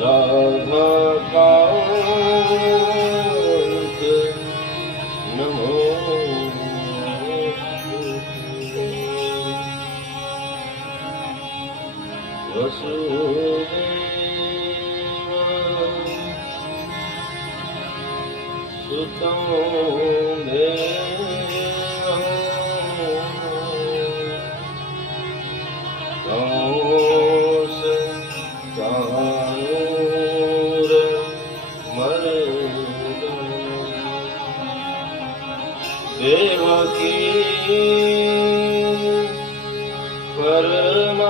राधा कांत नमो वसुदेव सुतं देवं कंस देवकी परमानंद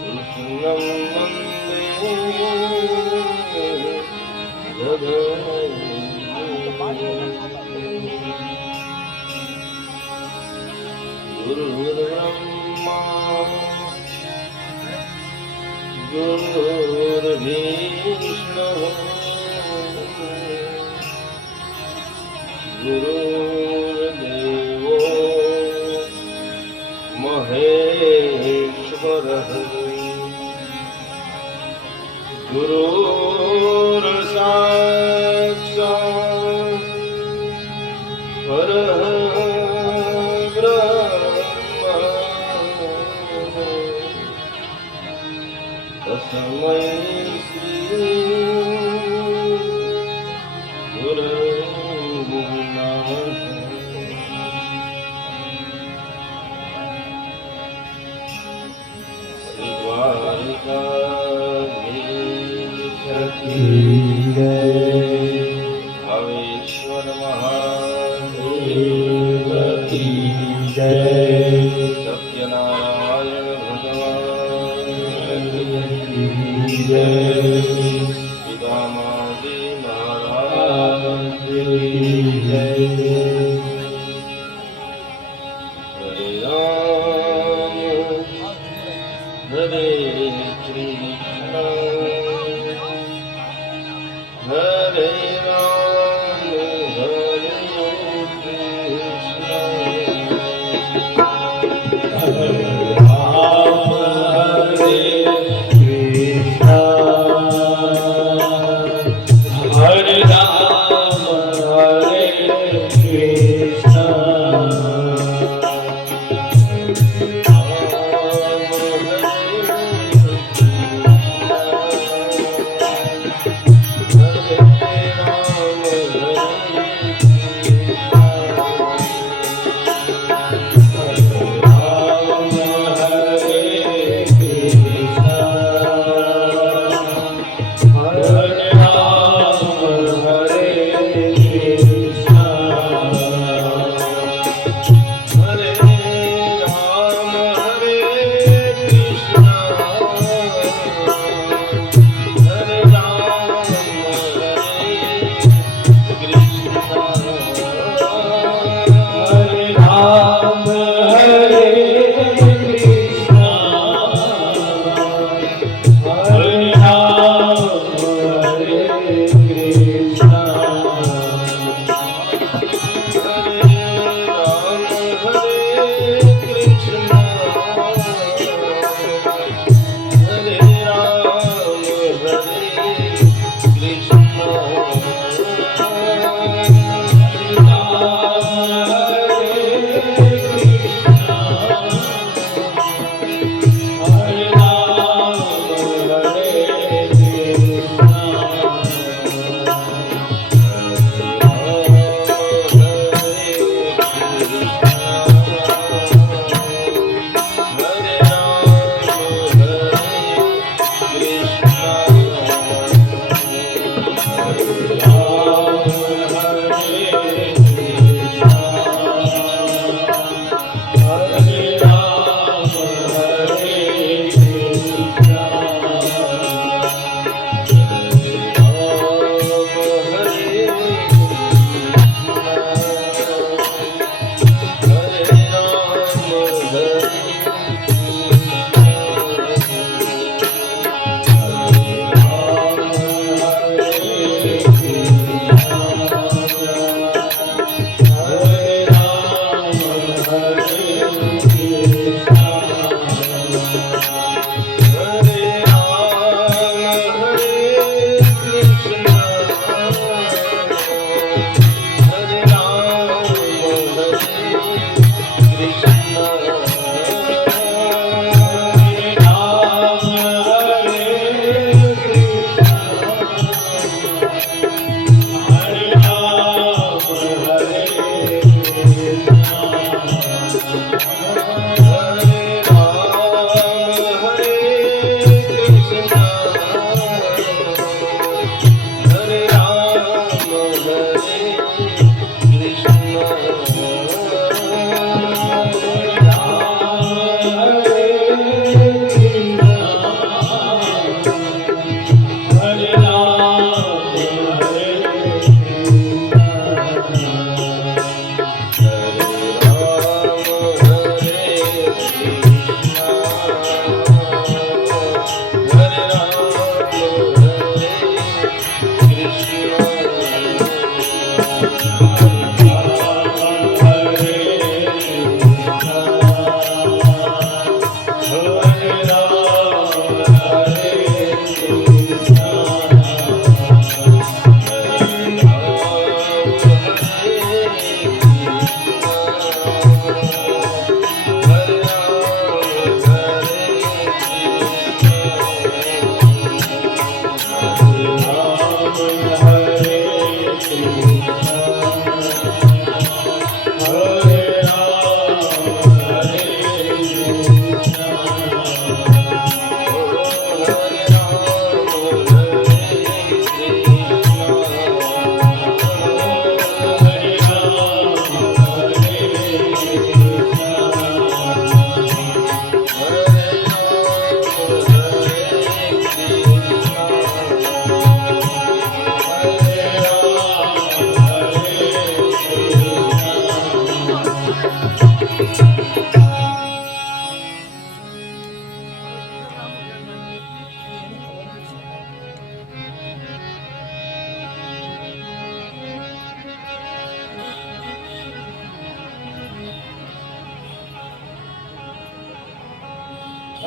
कृष्णं वन्दे गुरुर्ब्रह्मा गुरुर्विष्णु गुरुर्देवो महेश्वरः गुरुर्साक्षात् परः तस्मै श्री गुरवे नमः। द्वारिकाधीश की जय, भवेश्वर महादेव की जय, सत्यनारायण भगवान जय, पितामही महाराज की जय। हरे राम हरे कृष्ण हरे राम हरे कृष्ण हरे राम हरे हरे राम हरे कृष्ण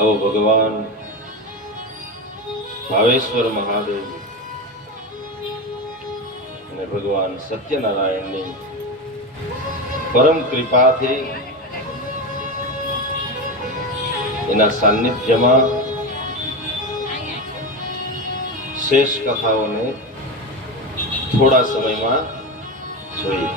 આવો ભગવાન ભાવેશ્વર મહાદેવ અને ભગવાન સત્યનારાયણની પરમ કૃપાથી એના સાનિધ્યમાં શેષ કથાઓને થોડા સમયમાં જોઈએ.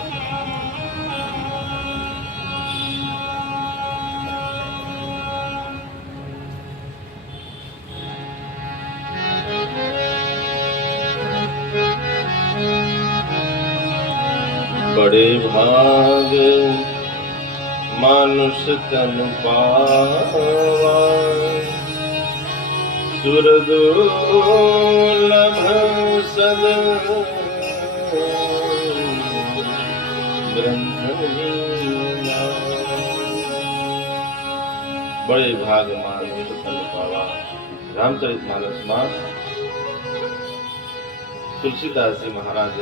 बड़े भाग मानुष तन पावा सुर दुर्लभ सद बड़े भाग मानुष तन पावा. रामचरितमानस में तुलसीदास जी महाराज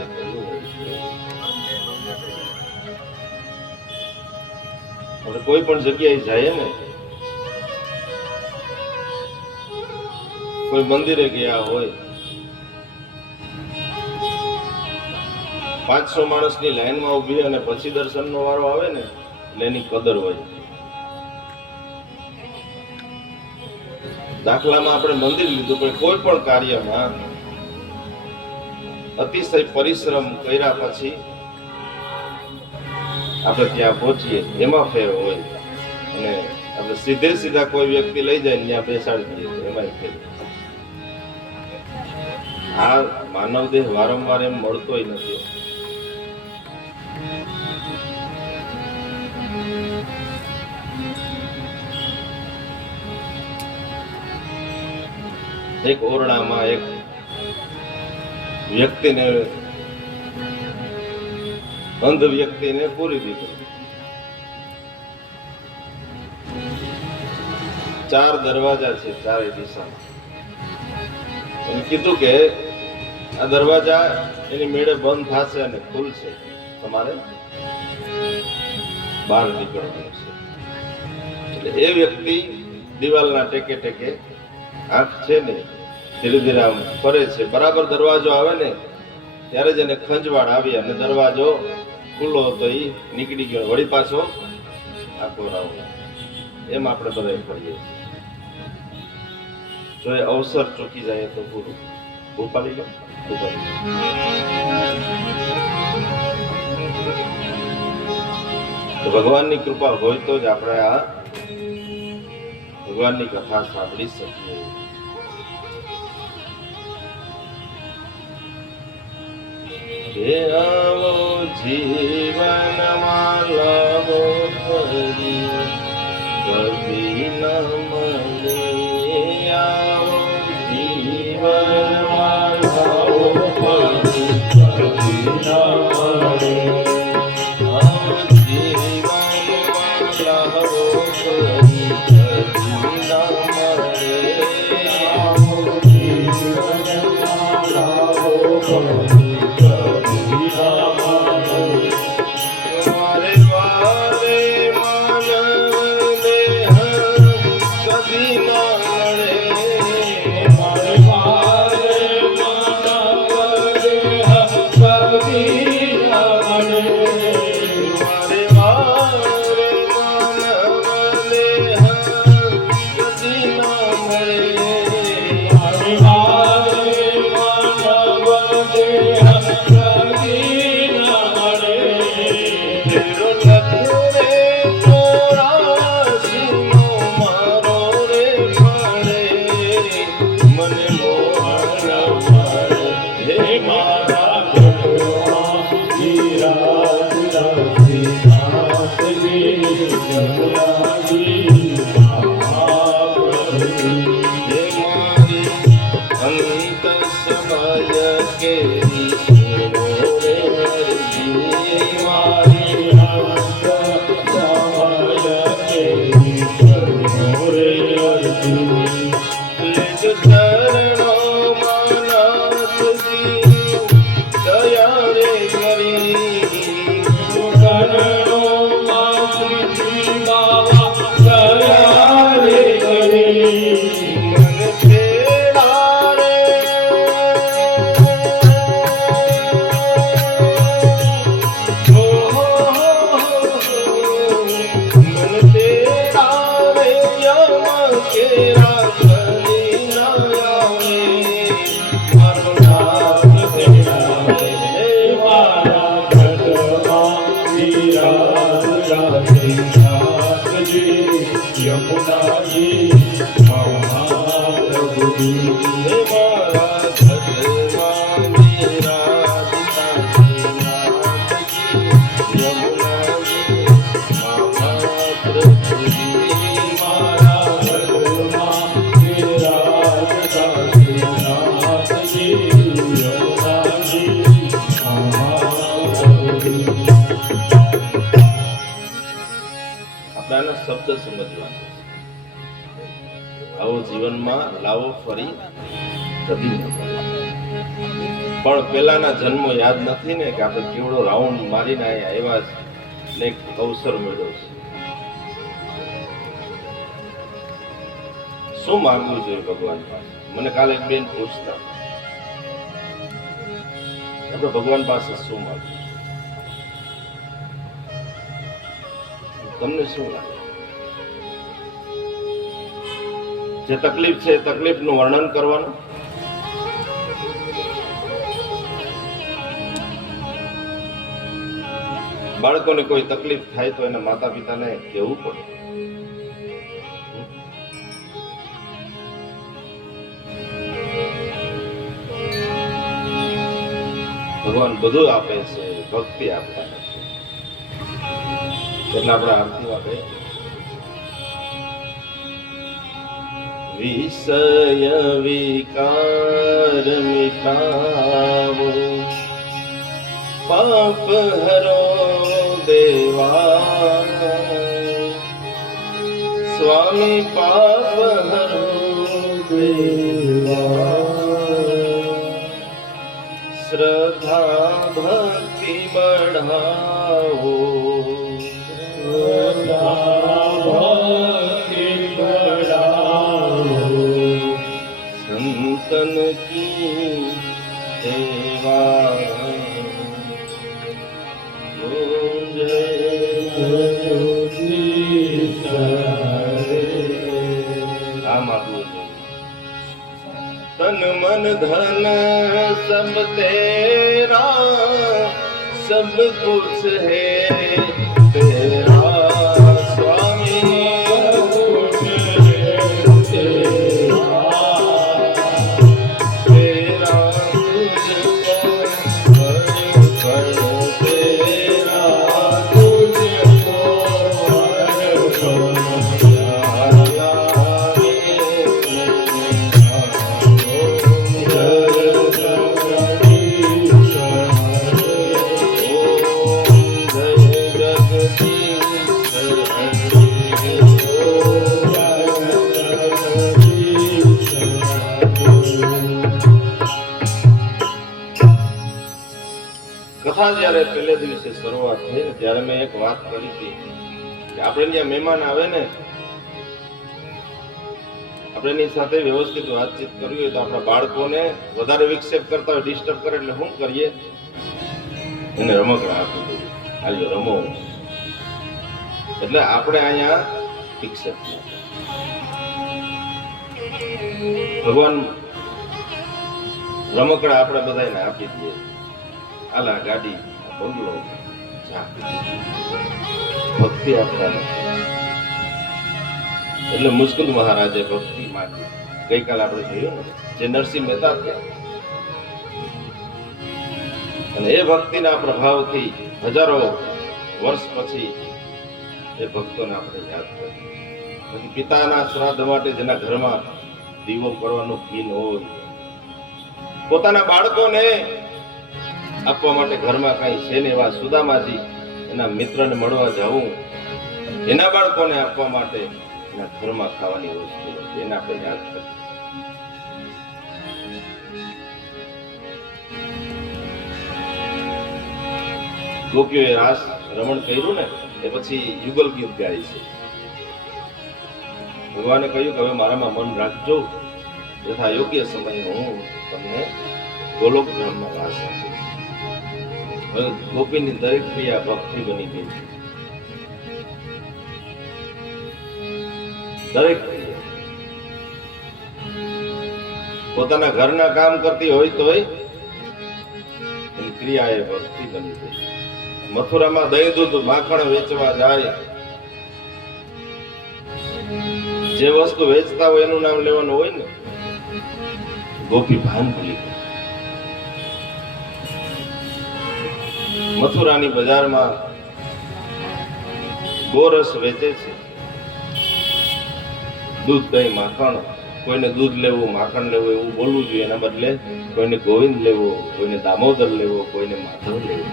कोई पण जग्याए जाए ने, कोई मंदिरे गया होय, 500 माणसनी लाइन में उभी अने पछी दर्शन नो वारो आवे ने એટલે એની કદર હોય. દાખલામાં આપણે મંદિર લીધું, પણ કોઈ પણ કાર્યમાં અતિશય પરિશ્રમ કર્યા પછી આપણે ત્યાં પહોંચીએ એમાં ફેર હોય, અને આપણે સીધે સીધા કોઈ વ્યક્તિ લઈ જાય ત્યાં બેસાડી દઈએ એમાં ફેર. આ માનવ દેહ વારંવાર એમ મળતોય નથી. એક ઓરડામાં એક વ્યક્તિને, અંધ વ્યક્તિને પૂરી દીધું. 4 દરવાજા છે ચારે દિશામાં. એને કીધું કે આ દરવાજા એની મેળે બંધ થશે અને ખુલશે, તમારે બહાર નીકળવાનું છે. એટલે એ વ્યક્તિ દિવાલના ટેકે ટેકે આંખ છે ને ધીરે ધીરે આમ ફરે છે. બરાબર દરવાજો આવે ને ત્યારે જ એને ખંજવાળ આવી અને દરવાજો ખુલ્લો હતો, એ નીકળી ગયો. વળી પાછો આખો રાવ. એમ આપણે બધા ફરીએ છીએ. જો એ અવસર ચૂકી જાય તો પૂરું. ઉપાડી લો, ઉપાડી લો. તો ભગવાનની કૃપા હોય તો જ આપણે આ ભગવાનની કથા સાંભળી શકીએ. કે આવો જીવનમાં લાવો ફરી કભી ન મળે. આવો જીવનમાં લાવો ફરી કભી ન મળે. આવો જીવનમાં લાવો ફરી કભી ન મળે. આવો જીવનમાં લાવો ફરી Bye. યમુનાજી મહાપ્રભુજી હે મારા ઘરમાં બિરાજતા શ્રીનાથજી યમુનાજી મહાપ્રભુજી મારા ઘરમાં બિરાજતા શ્રીનાથજી યમુનાજી મહાપ્રભુજી. આપણે આનો શબ્દ સમજવાનો છે. આવો જીવનમાં લાવો ફરી કદી ન મળે. પણ પેલાના જન્મો યાદ નથી ને કે આપણે કેવડો રાઉન્ડ મારીને અહીંયા આવ્યા છે ને એક અવસર મળ્યો છે. શું માંગવું જોઈએ ભગવાન પાસે? મને કાલે એક બેન પૂછતા આપણે ભગવાન પાસે શું માંગવું? તમને શું લાગે? જે તકલીફ છે એ તકલીફનું વર્ણન કરવાનું, બાળકોને કોઈ તકલીફ થાય તો એના માતા પિતાને કહેવું પડે. ભગવાન બધું આપે છે, ભક્તિ આપતા નથી. એટલે આપણે આરતીમાં કહીએ વિષય વિકાર મિટાવો પાપ હરો દેવા સ્વામી પાપ હરો દેવા શ્રદ્ધા ભક્તિ બઢાવો ભક્તિ બઢાવો સંતન કી સેવા तन मन धन सब तेरा सब कुछ है तेरा स्वामी तेरा तुझको अर्पण तेरा तुझको अर्पण કથા જ્યારે પહેલે દિવસે શરૂઆત થઈ ને ત્યારે મેં એક વાત કરી હતી કે આપણે ત્યાં મહેમાન આવે ને આપણે એની સાથે વ્યવસ્થિત વાતચીત કરવી હોય તો આપણા બાળકોને વધારે વિક્ષેપ કરતા હોય, ડિસ્ટર્બ કરે એટલે શું કરીએ? એને રમકડા આપી દઈએ, હાલ્યો રમો. એટલે આપણે અહીંયા વિક્ષેપ ન કરીએ. ભગવાન રમકડા આપણે બધાને આપી દઈએ, આલા ગાડી બંગલો ભક્તિ આપતા નથી. એટલે મુસ્કુદ મહારાજે ભક્તિ માંગી. ગઈકાલે આપણે જોયું ને જે નરસિંહ મહેતા થયા અને એ ભક્તિના પ્રભાવથી હજારો વર્ષ પછી એ ભક્તોને આપણે યાદ કરીએ. પછી પિતાના શ્રાદ્ધ માટે જેના ઘરમાં દીવો કરવાનું ઘી ન હોય, પોતાના બાળકોને આપવા માટે ઘરમાં કઈ છે ને એવા સુદામાજી એના મિત્રને મળવા જવું, એના બાળકોને આપવા માટે એના ઘરમાં ખાવાની વસ્તુ એને આપણે યાદ કરીએ. ગોપીઓએ રાસ રમણ કર્યું ને એ પછી યુગલ ગીત ગાય છે. ભગવાને કહ્યું કે હવે મારામાં મન રાખજો, તથા યોગ્ય સમયે હું તમને ગોલોક ધામમાં વાસ આપીશ. હવે ગોપીની દરેક ક્રિયા ભક્તિ બની ગઈ. દરેક ક્રિયા પોતાના ઘરના કામ કરતી હોય તોય એની ક્રિયા એ ભક્તિ બની ગઈ. મથુરામાં દહીં દૂધ માખણ વેચવા જાય જે વસ્તુ વેચતા હોય એનું નામ લેવાનું હોય ને. ગોપી ભાન ભૂલી ગઈ. મથુરાની બજારમાં ગોરસ વેચે છે. દૂધ, દહીં, માખણ. કોઈને દૂધ લેવું, માખણ લેવું એવું બોલવું જોઈએ, એના બદલે કોઈને ગોવિંદ લેવો, કોઈને દામોદર લેવો, કોઈને માધવ લેવો.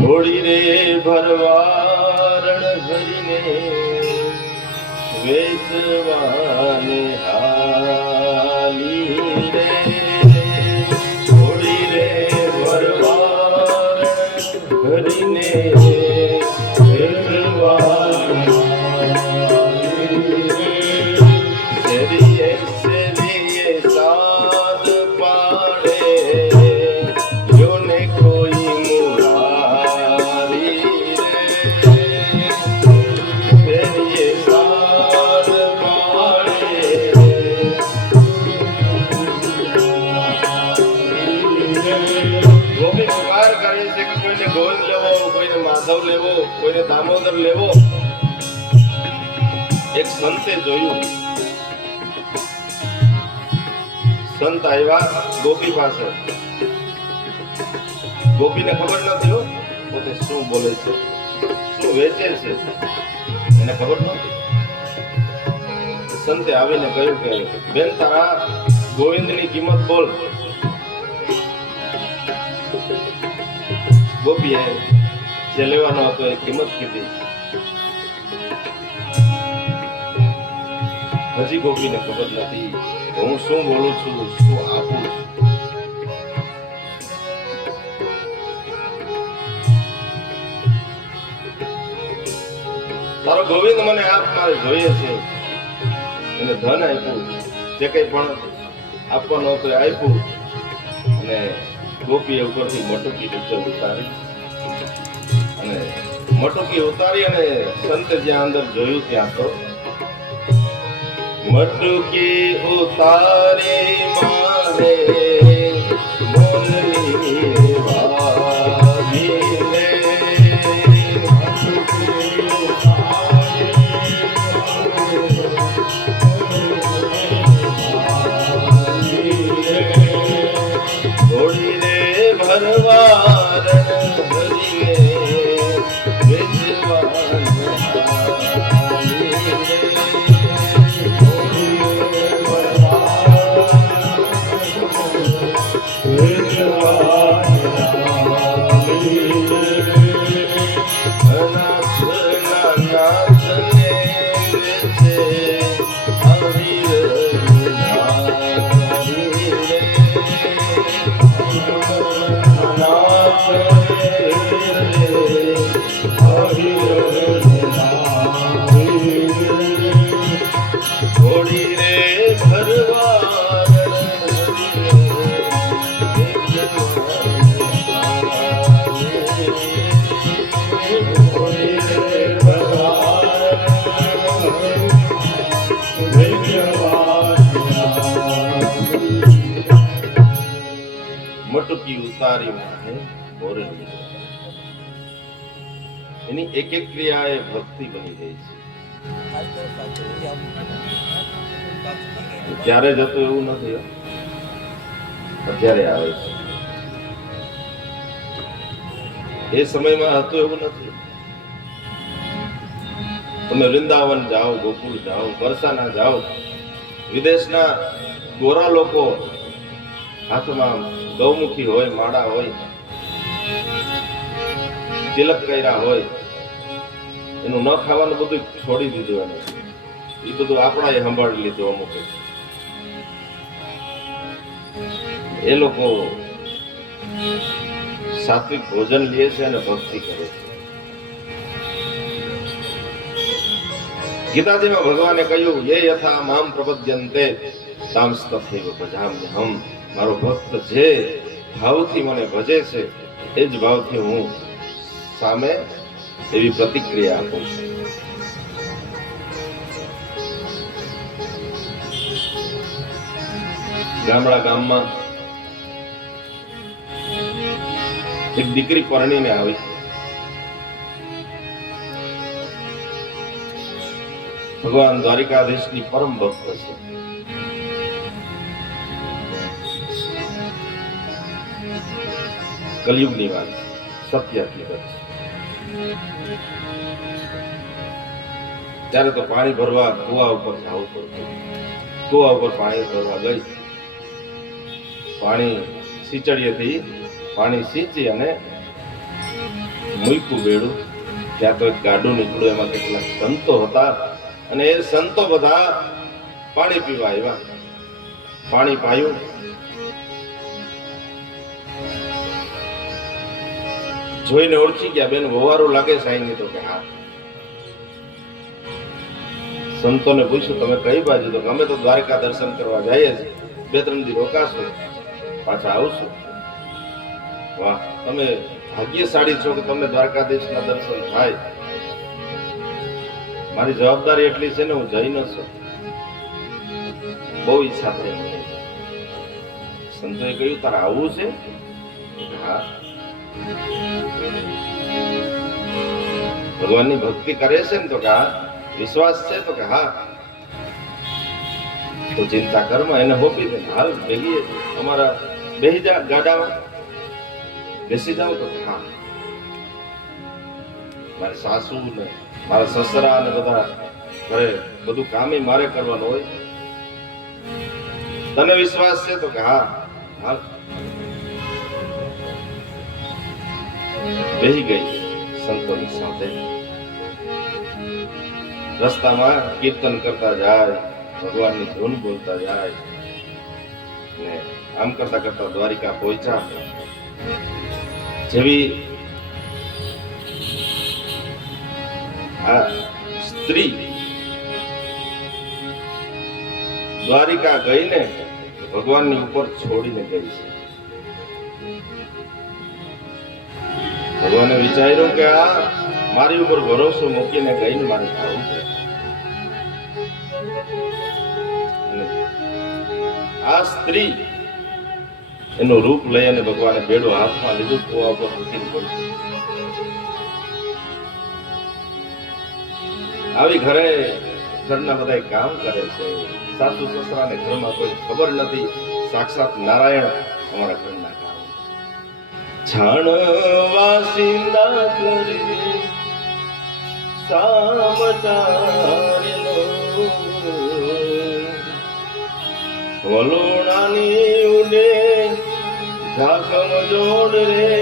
થોડી રે ભરવારણ ભરીને વેચવાને હાલી રે. થોડી રે ભરવારણ ભરીને વેચવાને શેરીએ શેરીએ સાદ પાડે જોને કોઈ મુરારી રે. શેરીએ સાદ પાડે ગોપી પુકાર કરે છે કે કોઈને ગોવિંદ લેવો, કોઈને માધવ લેવો, કોઈને દામોદર લેવો. એક સંતે જોયું. સંત આવ્યા ગોપી પાસે. ગોપીને ખબર નથી હો પોતે શું બોલે છે, શું વેચે છે, એને ખબર નથી. સંતે આવીને કહ્યું કે બેન, તારા ગોવિંદની કિંમત બોલ. ગોપીએ જે લેવાનો હતો એ કિંમત કીધી. હજી ગોપીને ખબર નથી હું શું બોલું છું, શું આપું છું. તારો ગોવિંદ મને આપ, મારે જોઈએ છે. એને ધન આપ્યું, જે કંઈ પણ આપવાનું હતું એ આપ્યું. અને ગોપીએ ઉપરથી મટુકી નીચે ઉતારી અને મટુકી ઉતારી અને સંતે જ્યાં અંદર જોયું ત્યાં તો મટુકી ઉતારી મારે મોરલી વાગી રે. મટુકી થોડી રે ભરવારણ ભરીને વેચવાને હાલી રે. થોડી રે મટુકી ઉતારી માથે મોરલી. એની એક એક ક્રિયા એ ભક્તિ બની ગઈ છે. ત્યારે જતું એવું નથી, અત્યારે આવે છે. એ સમયમાં હતું એવું નથી. તમે વૃંદાવન જાઓ, ગોકુળ જાઓ, બરસાના જાઓ, વિદેશના ગોરા લોકો હાથમાં ગૌમુખી હોય, માળા હોય, તિલક કર્યા હોય, એનું ન ખાવાનું બધું છોડી દીધું. એને એ બધું આપણાએ સંભાળી લીધું. અમુક એ લોકો સાત્વિક ભોજન લે છે અને ભક્તિ કરે છે. ગીતાજીમાં ભગવાને કહ્યું, યે યથા મામ પ્રપદ્યન્તે તાંસ્તથૈવ ભજામ્યહમ. મારો ભક્ત જે ભાવથી મને ભજે છે એ જ ભાવથી હું સામે એવી પ્રતિક્રિયા આપું છું. ગામડા ગામમાં એક દીકરી પરણીને આવી. ભગવાન દ્વારિકાધીશની પરમ ભક્ત છે. કલયુગની વાત, સત્ય હકીકત છે. ત્યારે તો પાણી ભરવા કુવા ઉપર જવું પડતું. કુવા ઉપર પાણી ભરવા ગઈ, પાણી સિંચડીએથી પાણી સિંચી અને મૂક્યું બેડું. ત્યાં તો એક ગાડું નીકળ્યું, એમાં કેટલાક સંતો હતા અને એ સંતો બધા પાણી પીવા આવ્યા. પાણી પાયું, જોઈને ઓળખી ગયા, બેન વવારું લાગે સાંઈ. તો કે હા. સંતોને પૂછ્યું તમે કઈ બાજુ? તો અમે તો દ્વારકા દર્શન કરવા જઈએ છીએ, 2-3 દી રોકાશું, પાછા આવશું. વાહ, તમે ભાગ્યશાળી છો કે તમને દ્વારકાધીશના દર્શન થાય. મારી જવાબદારી એટલી છે ને, હું જઈ ન શકું, બહુ ઈચ્છા થઈ મને. સંતોએ કહ્યું તારે આવવું છે? હા. ભગવાનની ભક્તિ કરે છે ને? તો કે હા. વિશ્વાસ છે? તો કે હા. તો ચિંતા કરમાં એને હોપી દે. હાલ ભેગી અમારા બેહી જા, ગાડામાં બેસી જાવ. તો હા. મારી સાસુ ને મારા સસરા ને બધા ઘરે બધું કામ મારે કરવાનું હોય. તને વિશ્વાસ છે? તો કે હા. હાલ. બેહી ગઈ સંતોની સાથે. રસ્તામાં કીર્તન કરતા જાય, ભગવાનની ધૂન બોલતા જાય ને આમ કરતા કરતા દ્વારિકા પહોંચ્યા. જેવી આ સ્ત્રી દ્વારિકા ગઈ ને, ભગવાનની ઉપર છોડીને ગઈ છે. ભગવાને વિચાર્યું કે આ મારી ઉપર ભરોસો મૂકીને ગઈને મારે ખાવું છે. આ સ્ત્રી એનું રૂપ લઈ અને ભગવાને બેડું હાથમાં લીધું, કુવા ઉપર મૂકીને પડ્યું. આવી ઘરે ઘરના બધા કામ કરે છે. સાસુ સસરાને ઘરમાં કોઈ ખબર નથી, સાક્ષાત નારાયણ અમારા ઘરના કામ. છાણ વાસિંદા કરી સામચારેલો, વલોણાની ઉડે ઝાકમ જોડ રે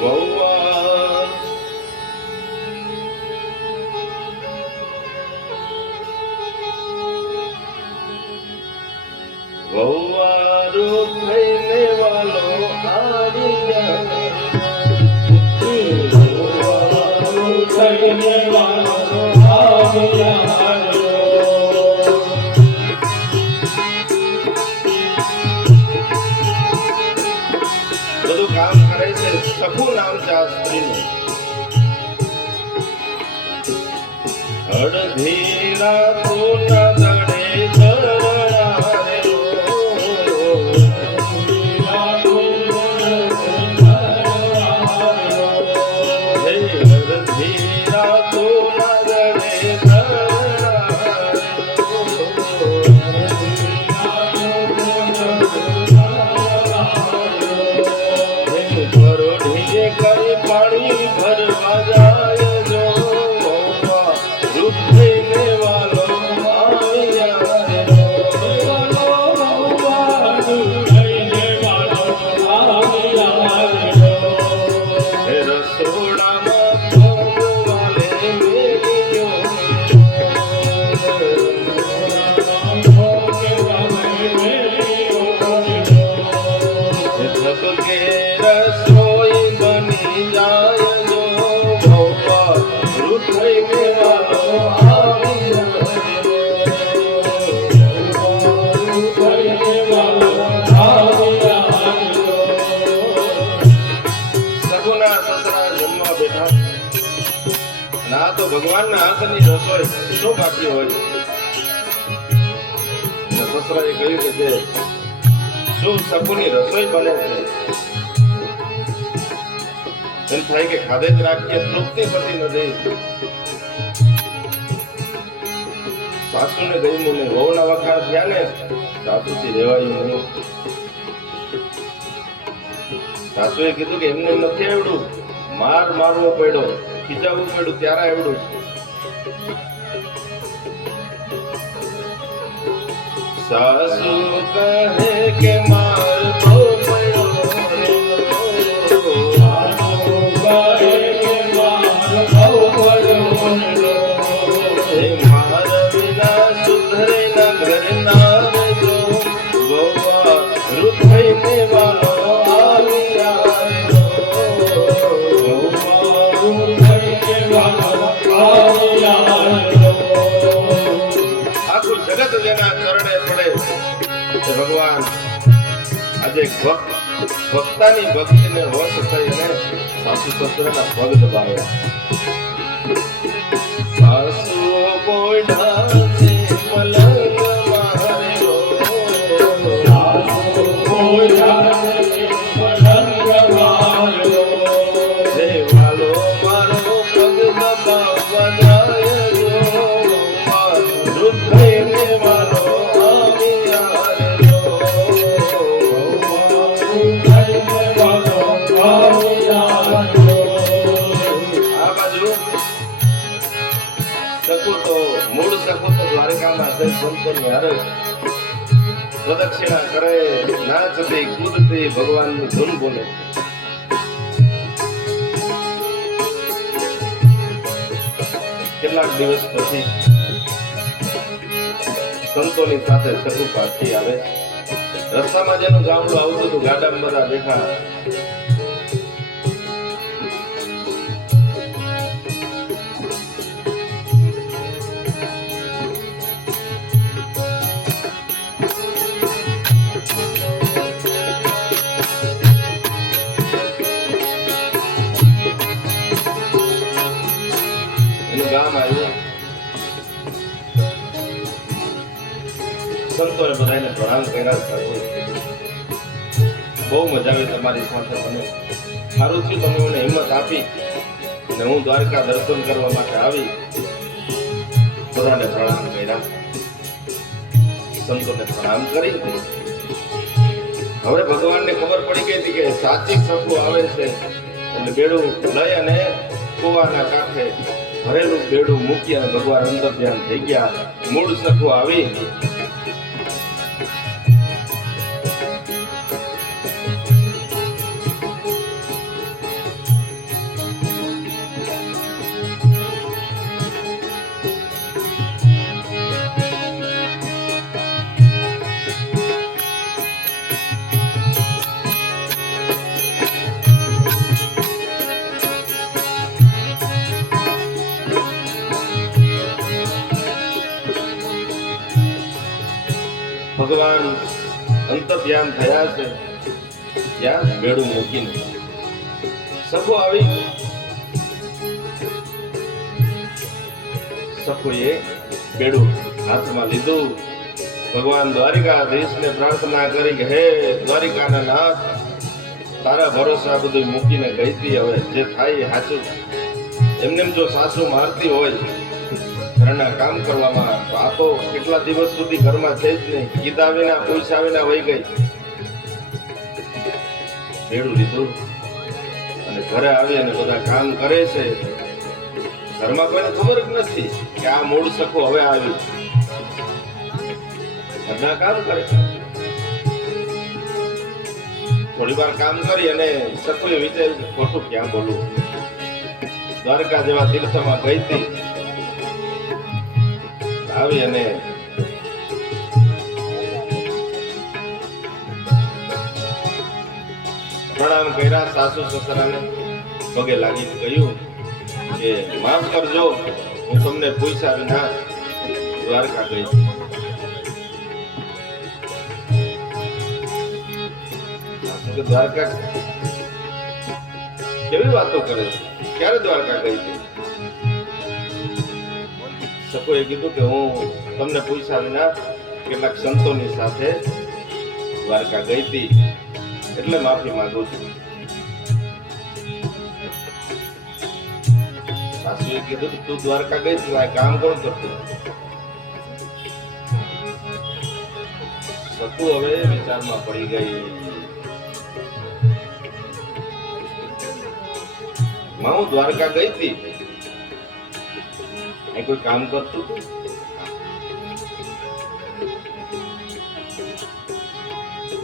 વહુવા. વહુવારું થઈને વાલો આવ્યા, થઈને વાલો આવ્યા. બધું કામ કરે છે. સખુ નામ છે આ સ્ત્રીનું. અડધી રાતોના દડે પાણી ભરવા જાય જો રૂપ થઈને વાલો આવ્યા રે. હે રસોડામાં ભગવાને મેલ્યો, ધબકે રસોઈ બની જાય જો ભગવા રૂપ થઈને વાલો આવ્યા રે. સગુના સસરા જમવા બેઠા. ના તો ભગવાનના હાથની રસોઈ શું બાકી હોય. સસરાએ કહ્યું કે તે શું સગુની રસોઈ બને છે? એમ થાય કે ખાધે જ રાખીએ તૃપ્તિ થતી નથી. સાસુને ગમ્યું નહીં, વહુના વખાણ થયા ને સાસુથી રહેવાયું નહીં. સાસુએ કીધું કે એમને નથી આવડું, મારવો પડ્યો, ખીજાવવું પડ્યું ત્યારે આવડું છે. સાસુ કહે કે મારવો પડ્યો, સાસુ કહે કે મારવો પડ્યો, હે મારા વિના સુધરે ના ઘરના જો વહુઆ રૂઠઈને વાલો આવી આવ્યો. આખું જગત જેના ચરણે પડે તે ભગવાન આજે ભક્તાની ભક્તિને વશ થઈને સાસુ સસરાના પગ દબાવ્યા. સાસુ બોલ્યા છે પલંગ માર્યો, સાસુ બોલ્યા છે પલંગ માર્યો, હે વાલો મારો પગ દબાવવા જાય જો રૂઠઈને વાલો આવી આવ્યો. આ બાજુ મૂળ સખો તો દ્વારકામાં છે, સંતોની હારે પ્રદક્ષિણા કરે, નાચતી કૂદતી ભગવાનની ધૂન બોલે. કેટલાક દિવસ પછી સંતોની સાથે સખુ પાછી આવે. રસ્તામાં જેનું ગામડું આવતું હતું, ગાડામાં બધા બેઠા. એનું ગામ આવ્યું. સંતોએ બધાને પ્રણામ કર્યા. બહુ મજા આવી તમારી સાથે, મને સારું થયું તમે મને હિંમત આપી અને હું દ્વારકા દર્શન કરવા માટે આવી. બધાને પ્રણામ કર્યા, સંતોને પ્રણામ કરી. હવે ભગવાનને ખબર પડી ગઈ હતી કે સાચી સખુ આવે છે, એટલે બેડું લઈ અને કુવાના કાંઠે ભરેલું બેડું મૂકી અને ભગવાન અંદર ધ્યાન થઈ ગયા. મૂળ સખુ આવી ભગવાન અંતર ધ્યાન થયા છે ત્યાં બેડું મૂકીને સખુ આવી. સખુએ બેડું હાથમાં લીધું. ભગવાન દ્વારિકાધીશને પ્રાર્થના કરી કે હે દ્વારિકાના નાથ, તારા ભરોસા બધું મૂકીને ગઈ હતી, હવે જે થાય એ સાચું. એમને જો સાસુ મારતી હોય ઘરના કામ કરવામાં, તો આ તો કેટલા દિવસ સુધી ઘરમાં છે જ નહીં, કીધા વિના પૂછ્યા વિના વહી ગઈ. બેડું લીધું અને ઘરે આવી અને બધા કામ કરે છે. ઘરમાં કોઈને ખબર જ નથી કે આ મૂળ સખુ હવે આવ્યું. ઘરના કામ કરે, થોડી વાર કામ કરી અને સખુએ વિચાર્યું કે ખોટું ક્યાં બોલવું. દ્વારકા જેવા તીર્થમાં ગઈ હતી, આવી અને પ્રણામ કર્યા. સાસુ સસરાને પગે લાગીને કહ્યું કે માફ કરજો, હું તમને પૂછ્યા વિના દ્વારકા ગઈ. સાસુ કે દ્વારકા કેવી વાતો કરે છે, ક્યારે દ્વારકા ગઈ હતી? સખુએ કીધું કે હું તમને પૂછ્યા વિના કેટલાક સંતોની સાથે દ્વારકા ગઈ હતી, એટલે માફી માંગુ છું. સાસુએ કીધું તું દ્વારકા ગઈ હતી, આ કામ કોણ કરતું? સતુ હવે વિચારમાં પડી ગઈ. માં હું દ્વારકા ગઈ હતી, અહીં કોઈ કામ કરતું હતું?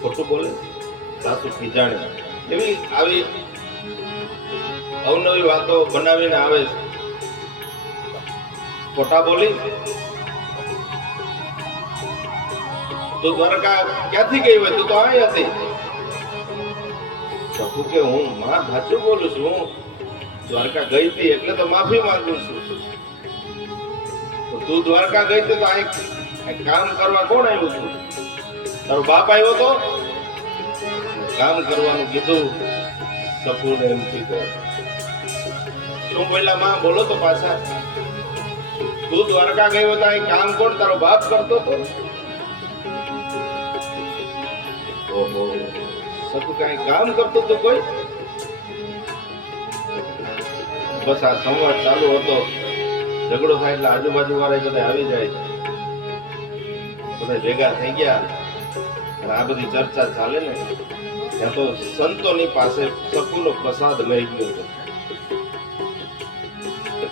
ખોટું બોલે, સાસુ ખીજાણી. એવી આવી અવનવી વાતો બનાવીને આવે છે. ખોટા બોલી. તું દ્વારકા ક્યાંથી ગઈ હોય? તું તો અહીં હતી. સખુ કે હું માં સાચું બોલું છું, હું દ્વારકા ગઈ હતી એટલે તો માફી માંગુ છું. તો તું દ્વારકા ગઈ હતી તો અહીં કામ કરવા કોણ આવ્યું હતું? તારો બાપ આવ્યો તો કામ કરવાનું કીધું. સખુને એમ કીધું. શું બોલ્યા માં? બોલો તો પાછા. તું દ્વારકા ગયો તો અહીં કામ કોણ? તારો બાપ કરતો હતો. ઓહો, સખુ કઈ કામ કરતો તો કોઈ? બસ આ સંવાદ ચાલુ હતો. ઝઘડો થાય એટલે આજુબાજુ વાળા બધા આવી જાય, બધા ભેગા થઈ ગયા અને આ બધી ચર્ચા ચાલે ને ત્યાં તો સંતોની પાસે સખુનો પ્રસાદ લઈ ગયો હતો.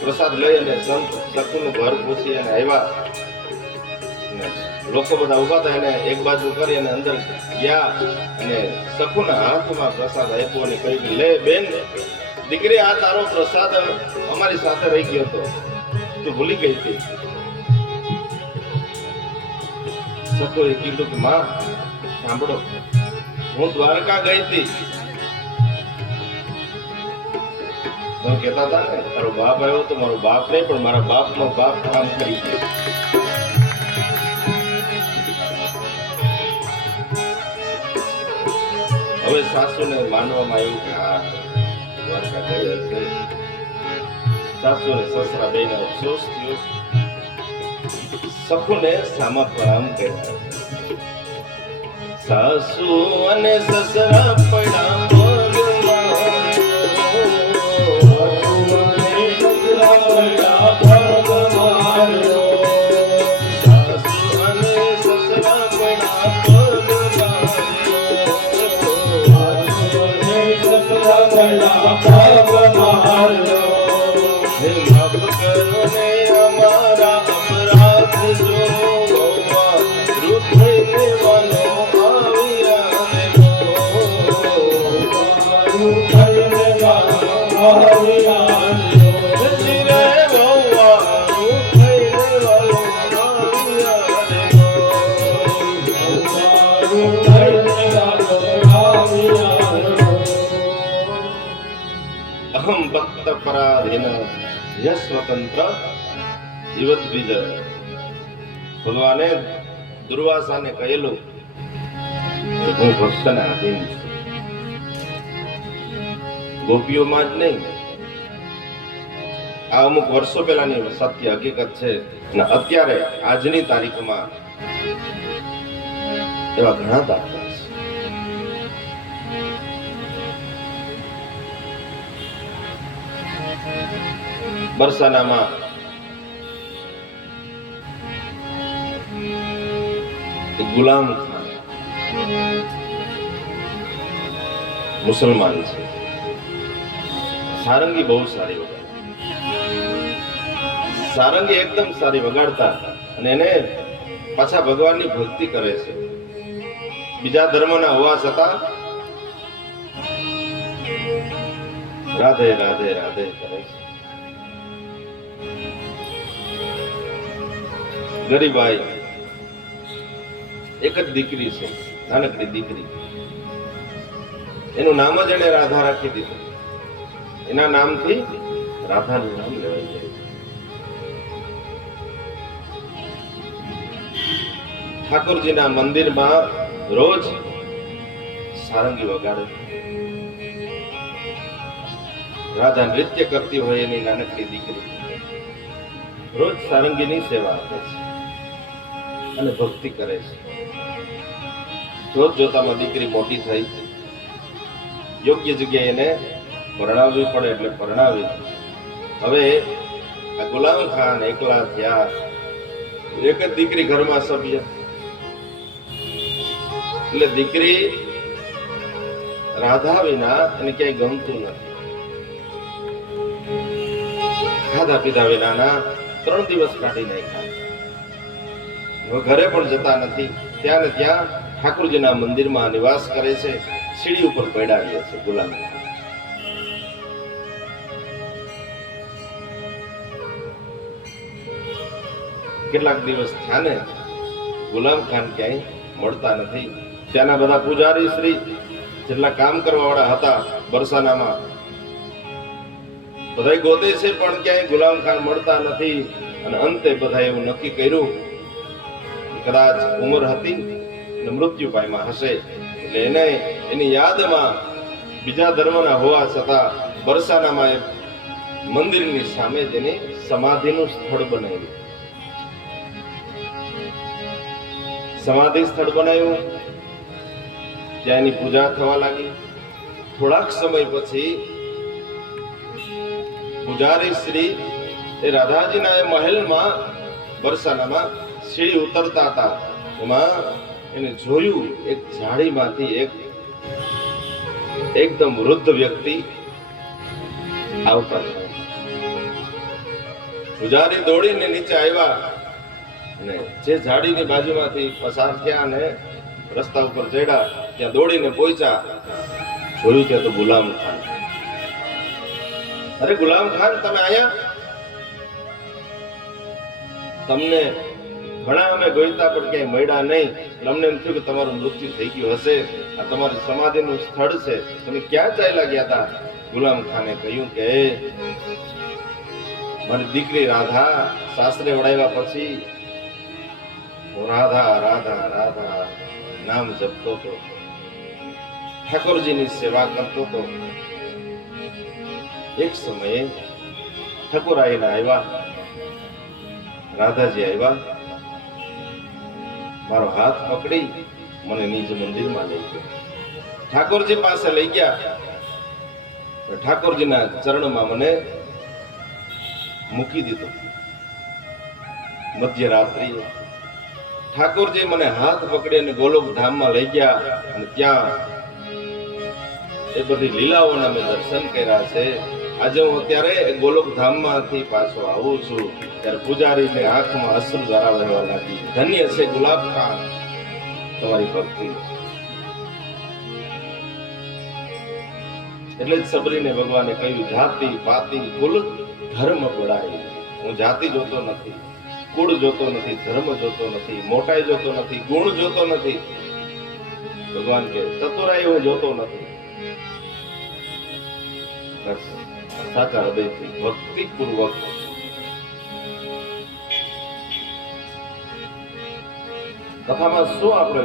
પ્રસાદ લઈ અને સંત સખુનું ઘર પૂછી અને આવ્યા. લોકો બધા ઉભા હતા, એને એક બાજુ કરી અને અંદર ગયા અને સખુના હાથમાં પ્રસાદ આપ્યો અને કહ્યું, લે બેન દીકરી, આ તારો પ્રસાદ અમારી સાથે રહી ગયો હતો, તું ભૂલી ગઈ હતી. સખુએ કીધું કે માં સાંભળો, હું દ્વારકા ગઈ હતી. તો કહેતા હતા ને તારો બાપ આવ્યો તો, મારો બાપ નહીં પણ મારા બાપનો બાપ કામ કરી ગયો. હવે સાસુને માનવામાં આવ્યું કે હા દ્વારકા ગઈ હશે. સાસુ અને સસરા બેને અફસોસ થયો. સખુને સામા પ્રણામ કર્યા. સાસુ અને સસરા પ્રણામ અહમ ભક્ત પરાધીન યશ સ્વતંત્ર જીવત વિજય. ભગવાને દુર્વાસાને કહેલું કે હું ભક્તને આધીન છું. ગોપીઓમાં જ નહીં, આ અમુક વર્ષો પહેલાની સત્ય હકીકત છે અને અત્યારે આજની તારીખમાં એવા ઘણા દાખલા છે. બરસાનામાં એક ગુલામ મુસલમાન છે. સારંગી બહુ સારી વગાડે, સારંગી એકદમ સારી વગાડતા અને એને પાછા ભગવાનની ભક્તિ કરે છે. બીજા ધર્મના હોવા છતાં રાધે રાધે રાધે કરે છે. ગરીબાઈ એક જ દીકરી છે, નાનકડી દીકરી. એનું નામ જ એને રાધા રાખી દીધું. એના નામથી રાધાનું નામ લેવાઈ જાય. ઠાકોરજીના મંદિરમાં રોજ સારંગી વગાડે. રાધા નૃત્ય કરતી હોય એની નાનકડી દીકરી રોજ સારંગીની સેવા આપે છે અને ભક્તિ કરે છે. જોત જોતામાં દીકરી મોટી થઈ, યોગ્ય જગ્યાએ એને પરણાવવી પડે એટલે પરણાવી. હવે આ ગુલામ ખાન એકલા થયા. એક જ દીકરી ઘરમાં સભ્ય. એટલે દીકરી રાધા વિના એને ક્યાંય ગમતું નથી. ખાધા પીધા વિનાના 3 દિવસ કાઢી નાખ્યા. હવે ઘરે પણ જતા નથી. ત્યાં ને ત્યાં ઠાકોરજીના મંદિરમાં નિવાસ કરે છે. સીડી ઉપર પડ્યા રહે છે ગુલામ. કેટલાક દિવસ થયા ને ગુલામ ખાન ક્યાંય મળતા નથી. ત્યાંના બધા પૂજારી શ્રી જેટલા કામ કરવા વાળા હતા બરસાનામાં બધા ગોતે છે પણ ક્યાંય ગુલામ ખાન મળતા નથી. અને અંતે બધા એવું નક્કી કર્યું કદાચ ઉંમર હતી અને મૃત્યુ પામ્યા હશે એટલે એને એની યાદમાં બીજા ધર્મના હોવા છતાં બરસાનામાં એક મંદિરની સામે તેની સમાધિનું સ્થળ બનાવ્યું. સમાધિ સ્થળ બનાવ્યું. ત્યાં એની પૂજા થવા લાગી. થોડાક સમય પછી પૂજારી શ્રી એ રાધાજીના એ મહેલમાં બરસાનામાં સીડી ઉતરતા હતા. એમાં એને જોયું એક ઝાડીમાંથી એકદમ વૃદ્ધ વ્યક્તિ આવતા. પૂજારી દોડીને નીચે આવ્યા અને જે ઝાડીની બાજુમાંથી પસાર થયા અને રસ્તા ઉપર ચડ્યા ત્યાં દોડીને પહોંચ્યા. જોયું ત્યાં તો ગુલામ ખાન. અરે ગુલામ ખાન, તમે આયા? તમને ઘણા અમે ગોઈતા પણ ક્યાંય મળ્યા નહીં. અમને એમ થયું કે તમારું મૃત્યુ થઈ ગયું હશે. આ તમારી સમાધિનું સ્થળ છે. તમે ક્યાં ચાલ્યા ગયા હતા? ગુલામ ખાને કહ્યું કે મારી દીકરી રાધા સાસરે વળાવ્યા પછી હું રાધા રાધા રાધા નામ જપતો હતો, ઠાકોરજીની સેવા કરતો હતો. એક સમયે ઠાકોર આવીને આવ્યા, રાધાજી આવ્યા, મારો હાથ પકડી મને નિજ મંદિરમાં લઈ ગયા. ઠાકોરજી પાસે લઈ ગયા. ઠાકોરજીના ચરણમાં મને મૂકી દીધો. મધ્યરાત્રિએ ઠાકોરજી મને હાથ પકડી અને ગોલોક ધામમાં લઈ ગયા અને ત્યાં એ બધી લીલાઓના મેં દર્શન કર્યા છે. આજે હું અત્યારે ગોલોક ધામમાંથી પાછો આવું છું ત્યારે પૂજારીને આંખમાં અશ્રુ ધારા વહેવા લાગી. ધન્ય છે ગુલાબ ખાન તમારી ભક્તિ. એટલે જ સબરીને ભગવાને કહ્યું જાતિ પાતિ કુલ ધર્મ પડાય. હું જાતિ જોતો નથી, કુળ જોતો નથી, ધર્મ જોતો નથી, મોટાઈ જોતો નથી, ગુણ જોતો નથી. ભગવાન કે ચતુરાઈ હું જોતો નથી. બસ સાચા હૃદયથી ભક્તિ પૂર્વક કથામાં શું આપણે